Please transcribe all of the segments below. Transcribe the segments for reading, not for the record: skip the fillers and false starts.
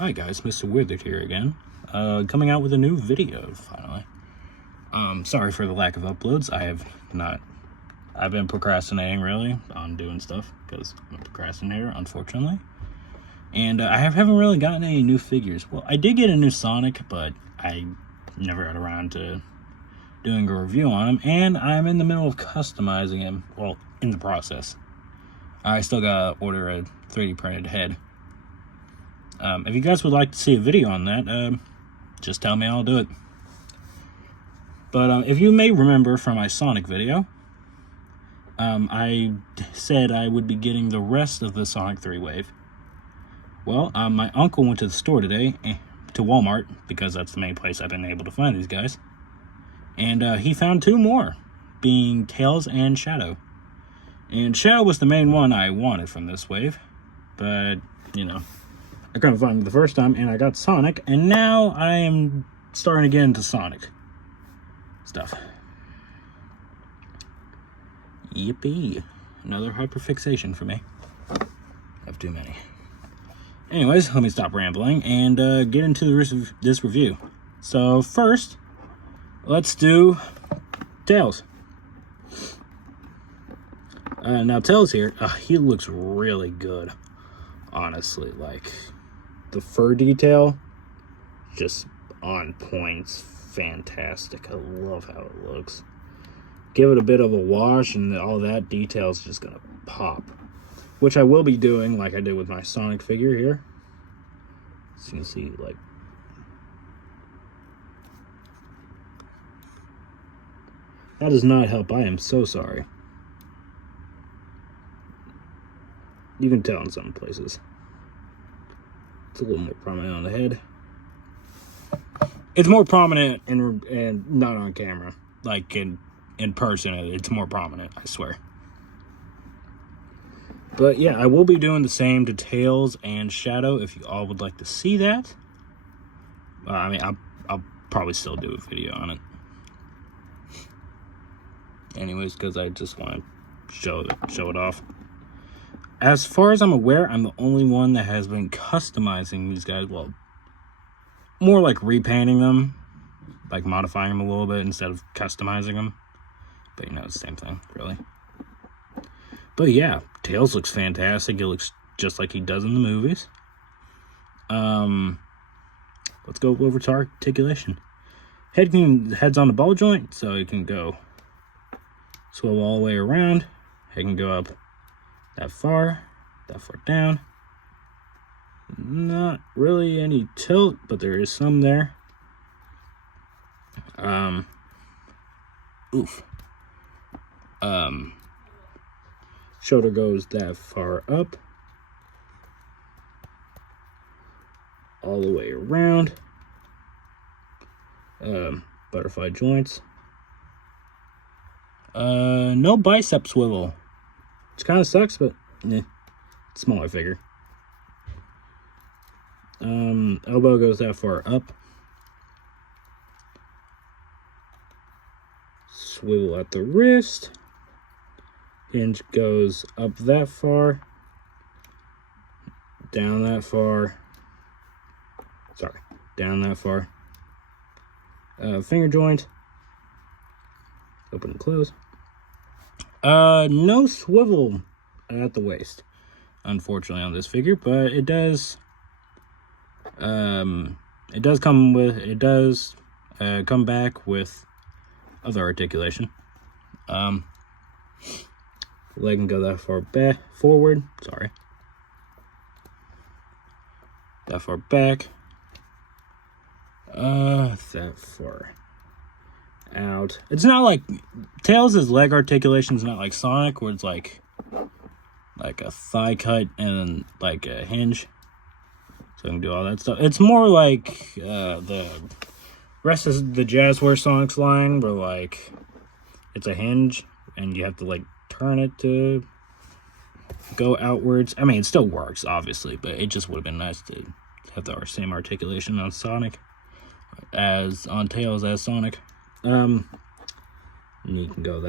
Hi guys, Mr.Withered here again. Coming out with a new video, finally. Sorry for the lack of uploads. I've been procrastinating, really, on doing stuff, because I'm a procrastinator, unfortunately. And I haven't really gotten any new figures. Well, I did get a new Sonic, but I never got around to doing a review on him, and I'm in the middle of customizing him, well, in the process. I still gotta order a 3D printed head. If you guys would like to see a video on that, just tell me, I'll do it. But if you may remember from my Sonic video, I said I would be getting the rest of the Sonic 3 wave. Well, my uncle went to the store today, to Walmart, because that's the main place I've been able to find these guys. And he found two more, being Tails and Shadow. And Shadow was the main one I wanted from this wave, but, you know, I couldn't find him the first time, and I got Sonic, and now I am starting to get into Sonic stuff. Yippee. Another hyperfixation for me. I have too many. Anyways, let me stop rambling and get into this review. So first, let's do Tails. Now Tails here, he looks really good. Honestly, like, the fur detail, just on point, fantastic. I love how it looks. Give it a bit of a wash and all that detail is just gonna pop, which I will be doing like I did with my Sonic figure here. So you can see, like, that does not help. I am so sorry. You can tell in some places. It's a little more prominent on the head. It's more prominent and not on camera. Like in person, it's more prominent, I swear. But yeah, I will be doing the same to Tails and Shadow if you all would like to see that. I mean, I'll probably still do a video on it. Anyways, because I just want to show it off. As far as I'm aware, I'm the only one that has been customizing these guys. Well, more like repainting them, like modifying them a little bit instead of customizing them. But you know, it's the same thing, really. But yeah, Tails looks fantastic. It looks just like he does in the movies. Let's go over to articulation. Head's on the ball joint, so it can go swivel all the way around. Head can go up that far down. Not really any tilt, but there is some there. Shoulder goes that far up, all the way around. Butterfly joints. No bicep swivel. Which kind of sucks, but smaller figure. Elbow goes that far up. Swivel at the wrist. Hinge goes up that far. Down that far. Sorry, down that far. Finger joint. Open and close. No swivel at the waist, unfortunately, on this figure, but it does come back with other articulation. Leg can go that far back, forward, sorry. That far back. That far out. It's not like Tails' leg articulation is not like Sonic, where it's like a thigh cut and like a hinge, so I can do all that stuff. It's more like the rest of the Jazzware Sonics line, where like it's a hinge and you have to like turn it to go outwards. I mean, it still works, obviously, but it just would have been nice to have the same articulation on Sonic as on Tails as Sonic. You can go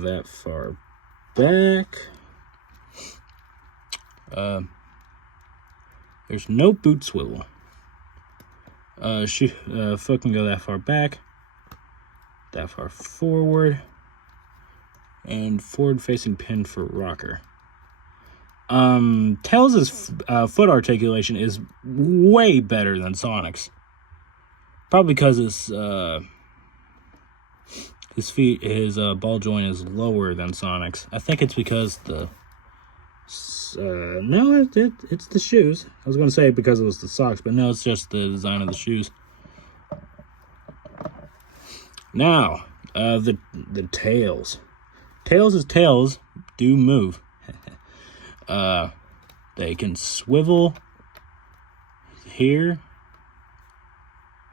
that far back. There's no boot swivel. Foot can go that far back, that far forward, and forward-facing pin for rocker. Tails' foot articulation is way better than Sonic's. Probably because his ball joint is lower than Sonic's. I think it's because no, it's the shoes. I was going to say because it was the socks, but no, it's just the design of the shoes. Now, the tails. Tails' tails do move. They can swivel here.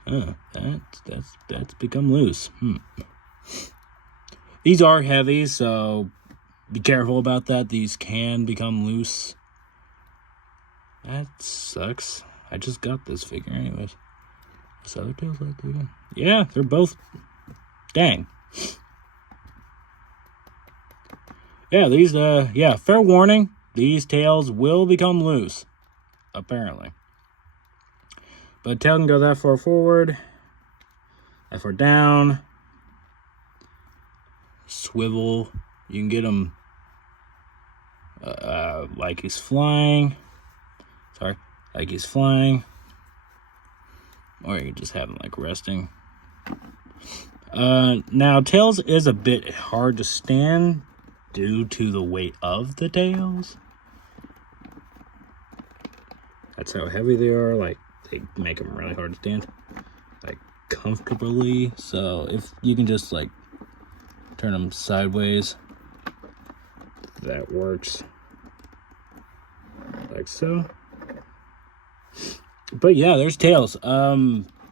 That's become loose. These are heavy, so be careful about that. These can become loose. That sucks. I just got this figure anyways. This other tail's like that. Yeah, they're both. Dang. Yeah, these, fair warning. These tails will become loose. Apparently. But tail can go that far forward. That far down. Swivel. You can get them like he's flying. Sorry. Like he's flying. Or you can just have him like resting. Now, tails is a bit hard to stand due to the weight of the tails. That's how heavy they are. Like, they make them really hard to stand. Like, comfortably. So, if you can just, like, turn them sideways, that works. Like so. But yeah, there's tails.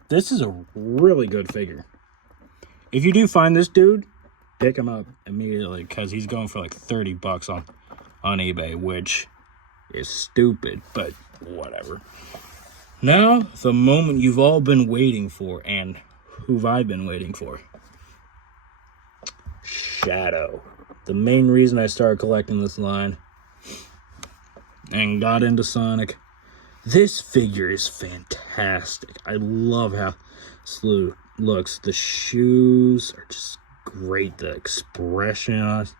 This is a really good figure. If you do find this dude, pick him up immediately, because he's going for like $30 on eBay, which is stupid, but whatever. Now, the moment you've all been waiting for, and who've I been waiting for? Shadow. The main reason I started collecting this line and got into Sonic. This figure is fantastic. I love how Slew looks. The shoes are just great. The expression on his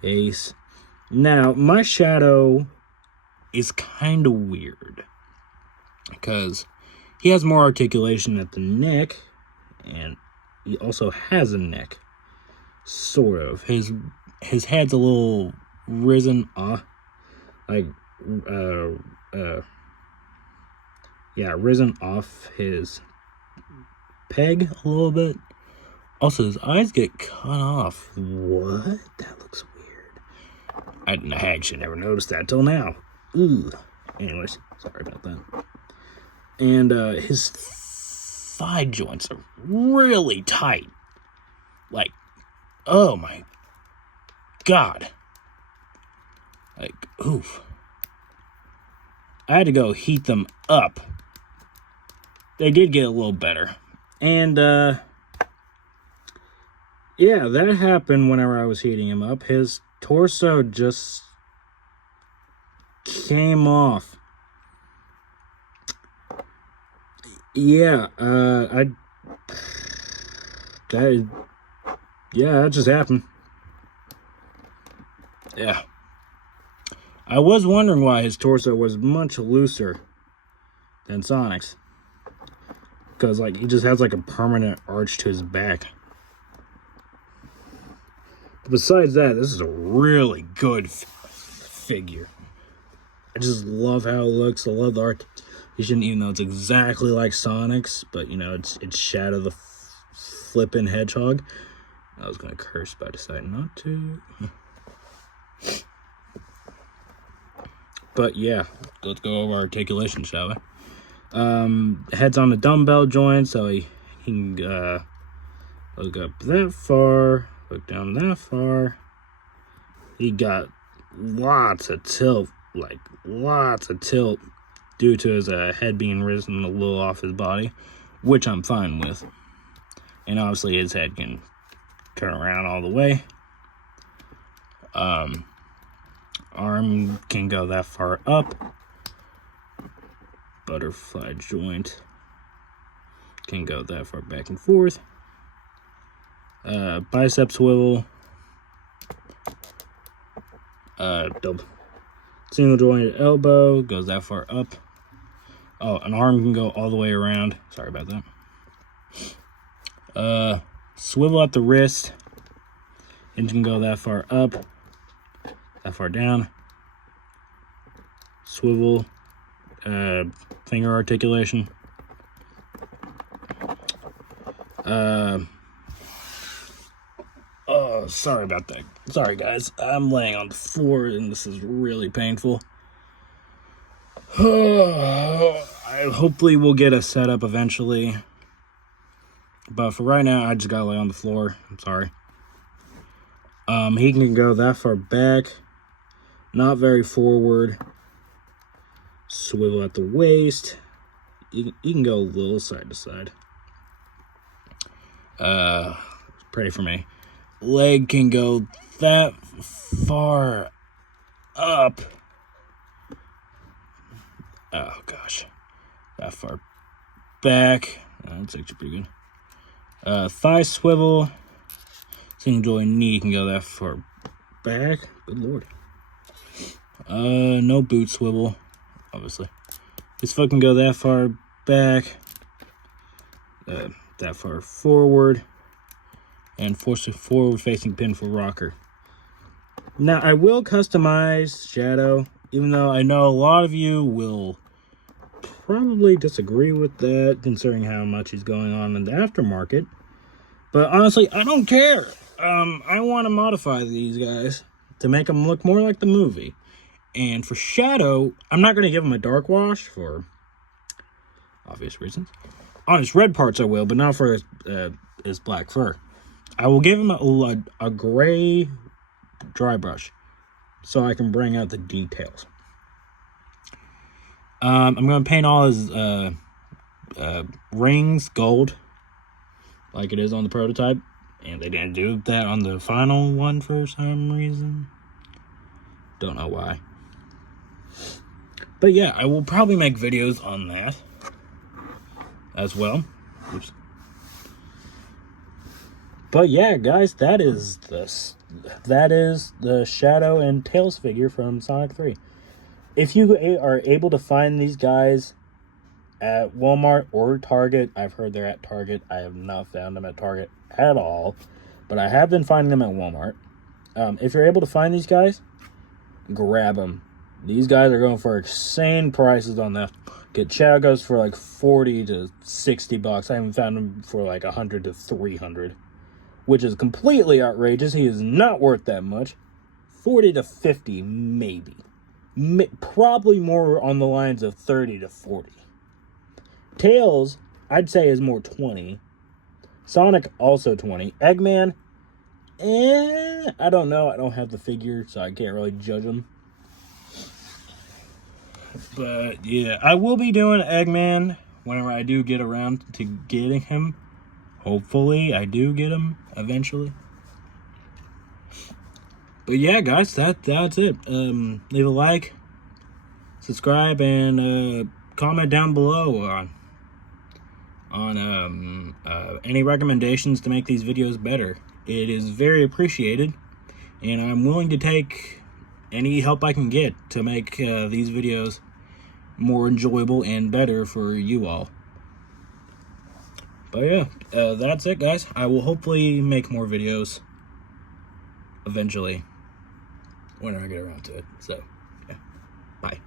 face. Now, my Shadow is kind of weird because he has more articulation at the neck, and he also has a neck, sort of. His head's a little risen off, risen off his peg a little bit. Also, his eyes get cut off. What? That looks weird. I actually never noticed that till now. Ooh. Anyways, sorry about that. And his thigh joints are really tight. Like, oh my God. Like, oof. I had to go heat them up. They did get a little better. And, yeah, that happened whenever I was heating him up. His torso just came off. Yeah, that just happened. Yeah. I was wondering why his torso was much looser than Sonic's. Because, like, he just has, like, a permanent arch to his back. But besides that, this is a really good figure. I just love how it looks. I love the art. You shouldn't even know it's exactly like Sonic's, but, you know, it's Shadow the flippin' hedgehog. I was going to curse, but I decided not to. But, yeah, let's go over articulation, shall we? Head's on the dumbbell joint, so he can look up that far, look down that far. He got lots of tilt, due to his head being risen a little off his body, which I'm fine with. And obviously his head can turn around all the way. Arm can go that far up. butterfly joint. Can go that far back and forth. Bicep swivel. Double single jointed elbow goes that far up. Oh, an arm can go all the way around. Sorry about that. Swivel at the wrist. It can go that far up, that far down. Swivel, finger articulation. Oh, sorry about that. Sorry, guys. I'm laying on the floor, and this is really painful. Hopefully we'll get a setup eventually. But for right now, I just gotta lay on the floor. I'm sorry. He can go that far back. Not very forward. Swivel at the waist. You can go a little side to side. Pray for me. Leg can go that far up. Oh gosh, that far back. That's actually pretty good. Thigh swivel. Single joint knee can go that far back. Good lord. No boot swivel, obviously. His foot can go that far back. That far forward. And force a forward-facing pin for rocker. Now, I will customize Shadow, even though I know a lot of you will probably disagree with that, considering how much is going on in the aftermarket. But honestly, I don't care. I want to modify these guys to make them look more like the movie. And for Shadow, I'm not going to give him a dark wash for obvious reasons. On his red parts, I will, but not for his black fur. I will give him a gray dry brush so I can bring out the details. I'm going to paint all his rings gold like it is on the prototype. And they didn't do that on the final one for some reason. Don't know why. But yeah, I will probably make videos on that as well. Oops. But yeah, guys, that is the Shadow and Tails figure from Sonic 3. If you are able to find these guys at Walmart or Target, I've heard they're at Target. I have not found them at Target at all, but I have been finding them at Walmart. If you're able to find these guys, grab them. These guys are going for insane prices on that. Get Shadow goes for like 40 to 60 bucks. I haven't found them for like 100 to 300. Which is completely outrageous. He is not worth that much. 40 to 50, maybe. Probably more on the lines of 30 to 40. Tails, I'd say, is more 20. Sonic, also 20. Eggman, I don't know. I don't have the figure, so I can't really judge him. But, yeah, I will be doing Eggman whenever I do get around to getting him. Hopefully, I do get him eventually. But yeah, guys, that's it. Leave a like, subscribe, and comment down below on any recommendations to make these videos better. It is very appreciated, and I'm willing to take any help I can get to make these videos more enjoyable and better for you all. But yeah, that's it, guys. I will hopefully make more videos eventually, whenever I get around to it. So, yeah. Bye.